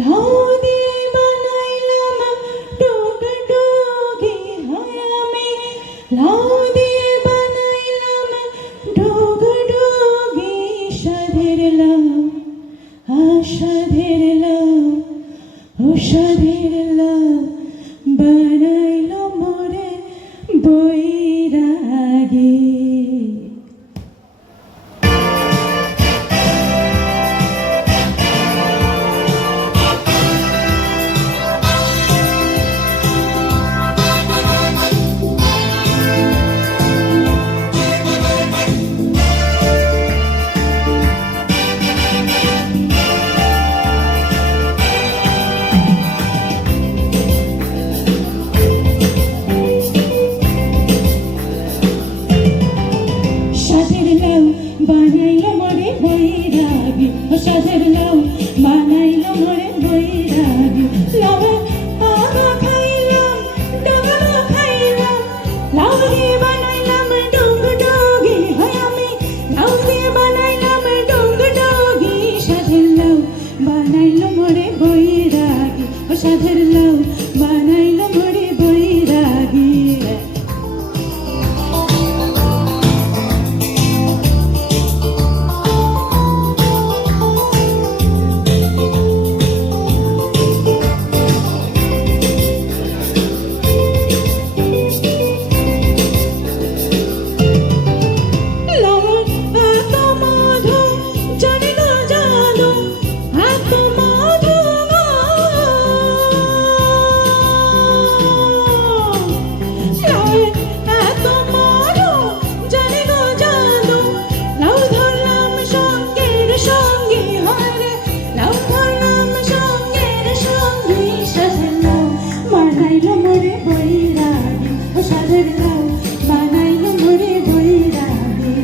লাউ দিয়ে বানাইলাম ডুগডুগি হয় আমি, লাউ দিয়ে বানাইলাম ডুগডুগি। সাধের লাউ সাধের লাউ ও সাধের লাউ বানাইল মোরে বৈরাগী। বানাইলো মোরে বৈরাগী, ও সাধের লাউ বানাইলো মোরে বৈরাগী। লাউ আগা খাইলাম ডাগা খাইলাম, লাউ দিয়ে বানাইলাম ডুগডুগি হয় আমি, লাউ দিয়ে বানাইলাম ডুগডুগি। সাধের লাউ বানাইলো মোরে বৈরাগী, ও সাধের লাউ বানাইলো মোরে বৈরাগী। বানাইলো মোরে বৈরাগী, ও সাধের লাউ বানাইলো মোরে বৈরাগী।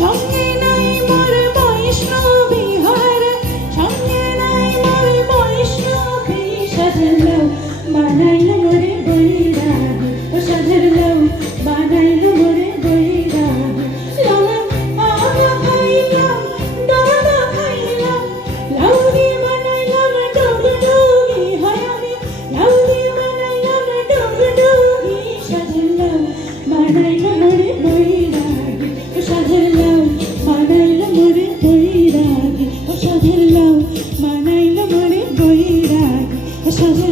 সঙ্গে নাই মোর বৈষ্ণবী হরে, সঙ্গে নাই মোর বৈষ্ণবী। সাধের লাউ বানাইলো মোরে বৈরাগী, ও সাধের লাউ বানাইলো মোরে বৈরাগী। লাউ আগা খাইলাম ডাগা খাইলাম, লাউ দিয়ে বানাইলাম ডুগডুগি হয় আমি, লাউ দিয়ে বানাইলাম ডুগডুগি। সাধের লাউ বানাইলো মোরে বৈরাগী, ও সাধের লাউ বানাইলো মোরে বৈরাগী, ও সাধের লাউ বানাইলো মোরে বৈরাগী, ও সাধের